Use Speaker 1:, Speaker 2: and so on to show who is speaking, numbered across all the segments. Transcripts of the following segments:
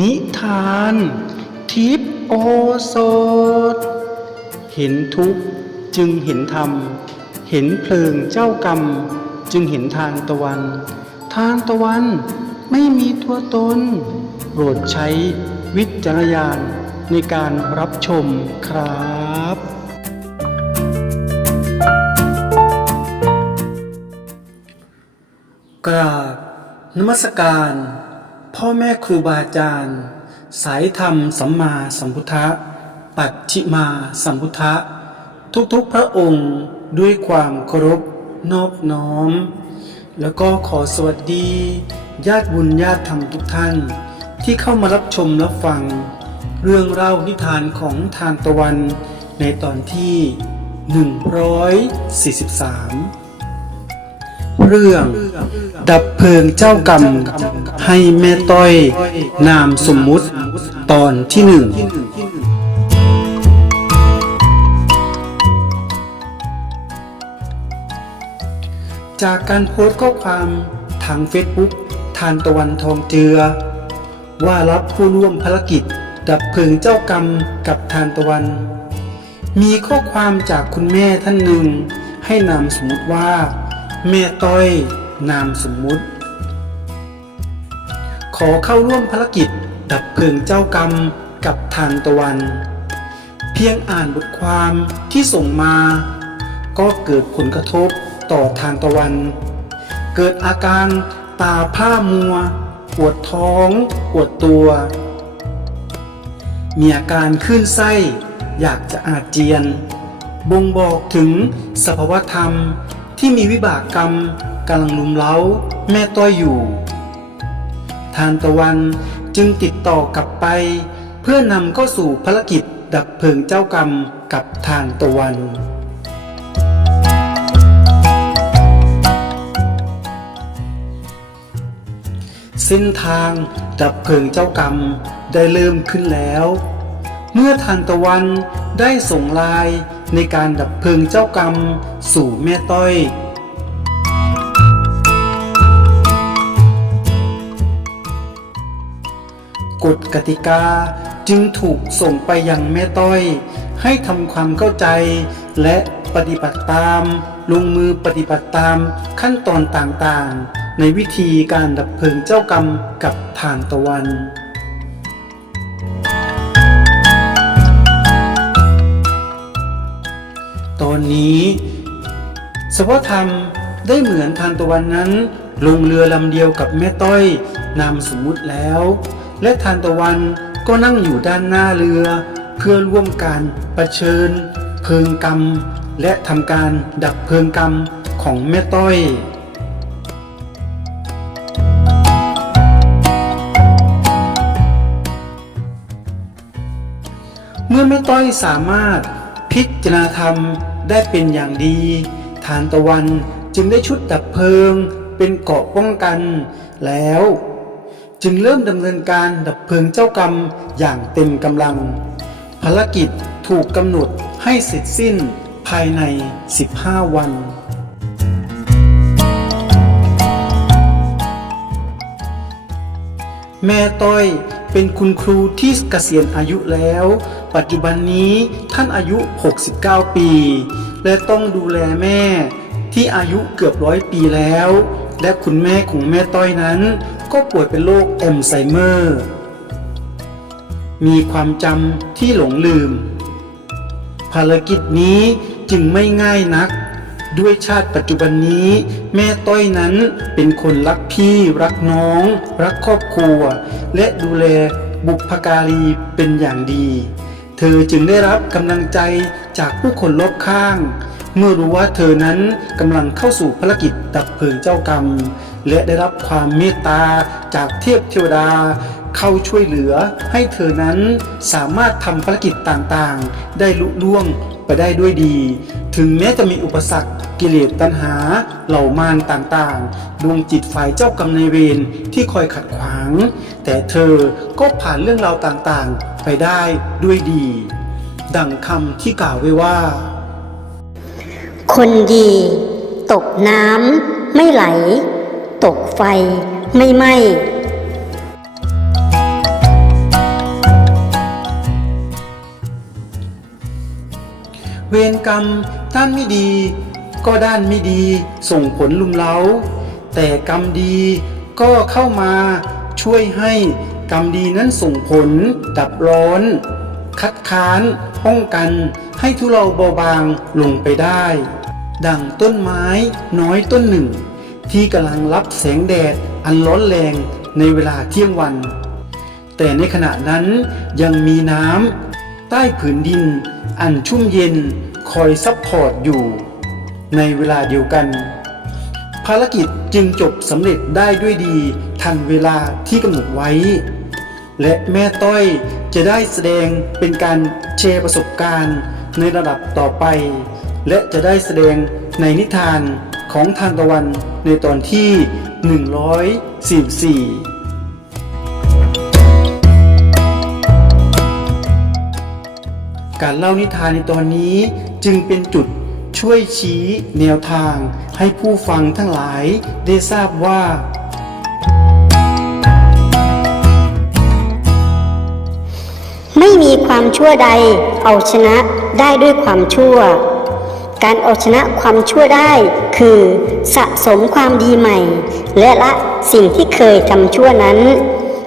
Speaker 1: นิทาน ทิพโอโสถ เห็นทุกข์จึงเห็นธรรม เห็นเพลิงเจ้ากรรม จึงเห็นทางตะวัน ทางตะวันไม่มีตัวตน โปรดใช้วิจารณญาณในการรับชมครับกราบนมัสการ พ่อแม่ครูบาอาจารย์ สายธรรมสัมมาสัมพุทธะ ปัจฉิมาสัมพุทธะ ทุกๆพระองค์ด้วยความเคารพนอบน้อม แล้วก็ขอสวัสดี ญาติบุญญาติธรรมทุกท่าน ที่เข้ามารับชมรับฟัง เรื่องเล่านิทานของทานตะวันในตอนที่ 143 เรื่อง ดับเพลิงเจ้ากรรม ให้แม่ต้อย นามสมมุติตอนที่หนึ่งจากการโพสต์ข้อความทางเฟซบุ๊กทานตะวันทองเจือ ว่ารับผู้ร่วมภารกิจ ดับเพลิงเจ้ากรรมกับทานตะวัน มีข้อความจากคุณแม่ท่านหนึ่ง ให้นามสมมติว่า แม่ต้อยนามสมมุติ ขอเข้าร่วมภารกิจดับเพลิงเจ้ากรรมกับทานตะวัน เพียงอ่านบทความที่ส่งมา ก็เกิดผลกระทบต่อทานตะวัน เกิดอาการตาผ้ามัว ปวดท้อง ปวดตัว มีอาการคลื่นไส้ อยากจะอาเจียน บ่งบอกถึงสภาวธรรม ที่มีวิบากกรรมกำลังลุมเล้าแม่ต้อยอยู่ ทานตะวันจึงติดต่อกลับไป เพื่อนำเข้าสู่ภารกิจดับเพลิงเจ้ากรรมกับทานตะวัน เส้นทางดับเพลิงเจ้ากรรมได้เริ่มขึ้นแล้ว เมื่อทานตะวันได้ส่งลาย ในการดับเพลิงเจ้ากรรมสู่แม่ต้อยกฎกติกาจึงถูกส่งไปยังแม่ต้อย ให้ทำความเข้าใจ และปฏิบัติตาม ลงมือปฏิบัติตามขั้นตอนต่างๆ ในวิธีการดับเพลิงเจ้ากรรมกับทานตะวัน ตอนนี้สภธรรมได้เหมือนทานตะวันนั้น ลงเรือลำเดียวกับแม่ต้อยนามสมมุติแล้ว และทานตะวันก็นั่งอยู่ด้านหน้าเรือ เพื่อร่วมการประชิญ เพลิงกรรม และทำการดับเพลิงกรรมของแม่ต้อยเมื่อแม่ต้อยสามารถพิจารณาธรรม ได้เป็นอย่างดี ทานตะวันจึงได้ชุดดับเพลิง เป็นเกาะป้องกัน แล้ว จึงเริ่มดำเนินการดับเพลิงเจ้ากรรมอย่างเต็มกำลัง ภารกิจถูกกำหนดให้เสร็จสิ้นภายใน 15 วันแม่ต้อย เป็นคุณครูที่เกษียณอายุแล้ว ปัจจุบันนี้ท่านอายุ 69 ปี และต้องดูแลแม่ ที่อายุเกือบร้อยปีแล้ว และคุณแม่ของแม่ต้อยนั้น ก็ป่วยเป็นโรคแอลไซเมอร์ มีความจำที่หลงลืม ภารกิจนี้จึงไม่ง่ายนัก ด้วยชาติปัจจุบันนี้ แม่ต้อยนั้นเป็นคนรักพี่รักน้อง รักครอบครัว และดูแลบุพการีเป็นอย่างดี เธอจึงได้รับกำลังใจจากผู้คนรอบข้าง เมื่อรู้ว่าเธอนั้นกำลังเข้าสู่ภารกิจดับเพลิงเจ้ากรรม และได้รับความเมตตาจากเทพเทวดาเข้าช่วยเหลือให้เธอนั้นสามารถทำภารกิจต่างๆ ได้ลุล่วงไปได้ด้วยดี ถึงแม้จะมีอุปสรรค กิเลสตัณหา เหล่ามารต่างๆ ดวงจิตฝ่ายเจ้ากรรมนายเวรที่คอยขัดขวาง แต่เธอก็ผ่านเรื่องราวต่างๆ ไปได้ด้วยดี ดังคำที่กล่าวไว้ว่า
Speaker 2: คนดี ตกน้ำไม่ไหล ตกไฟไม่ไหม
Speaker 1: เวรกรรมท่านไม่ดี ก็ด้านไม่ดีส่งผลลุมเล้า แต่กรรมดีก็เข้ามาช่วยให้กรรมดีนั้นส่งผล ดับร้อน คัดค้านป้องกันให้ทุเราเบาบางลงไปได้ ดังต้นไม้น้อยต้นหนึ่ง ที่กำลังรับแสงแดดอันร้อนแรงในเวลาเที่ยงวัน แต่ในขณะนั้นยังมีน้ำใต้ผืนดิน อันชุ่มเย็นคอยซับพอร์ตอยู่ ในเวลาเดียวกัน ภารกิจจึงจบสำเร็จได้ด้วยดีทันเวลาที่กำหนดไว้ และแม่ต้อยจะได้แสดงเป็นการแชร์ประสบการณ์ในระดับต่อไป และจะได้แสดงในนิทานของทานตะวันในตอนที่ 144การเล่านิทานในตอนนี้จึงเป็นจุด ช่วยชี้แนวทางให้ผู้ฟังทั้งหลายได้ทราบว่า
Speaker 2: ไม่มีความชั่วใดเอาชนะได้ด้วยความชั่ว การเอาชนะความชั่วได้คือสะสมความดีใหม่ และละสิ่งที่เคยทำชั่วนั้น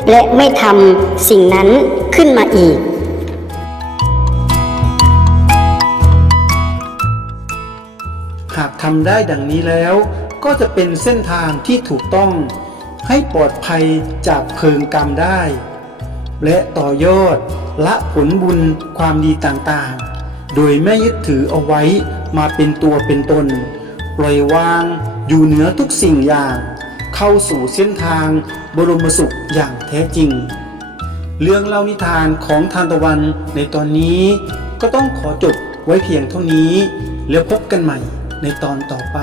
Speaker 2: และไม่ทำสิ่งนั้นขึ้นมาอีก
Speaker 1: ทำได้ดังนี้แล้ว ก็จะเป็นเส้นทางที่ถูกต้อง ให้ปลอดภัยจากเพลิงกรรมได้ และต่อยอดละผลบุญความดีต่างๆ โดยไม่ยึดถือเอาไว้มาเป็นตัวเป็นตนปล่อยวางอยู่เหนือทุกสิ่งอย่าง เข้าสู่เส้นทางบรมสุขอย่างแท้จริง เรื่องเล่านิทานของทานตะวันในตอนนี้ก็ต้องขอจบไว้เพียงเท่านี้ แล้วพบกันใหม่ ในตอนต่อไป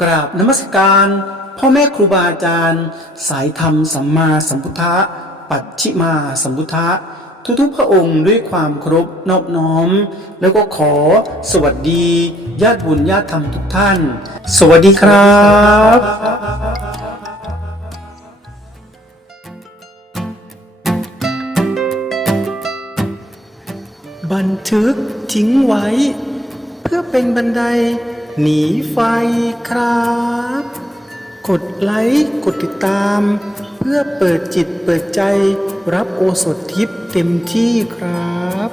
Speaker 1: กราบนมัสการ พ่อแม่ครูบาอาจารย์ สายธรรมสัมมาสัมพุทธะ ปัจฉิมาสัมพุทธะ ทุกๆพระองค์ด้วยความเคารพนอบน้อม แล้วก็ขอสวัสดี ญาติบุญญาติธรรมทุกท่าน สวัสดีครับ ทึกทิ้งไว้ เพื่อเป็นบันไดหนีไฟครับ กดไลค์กดติดตาม เพื่อเปิดจิตเปิดใจรับโอสถทิพย์เต็มที่ครับ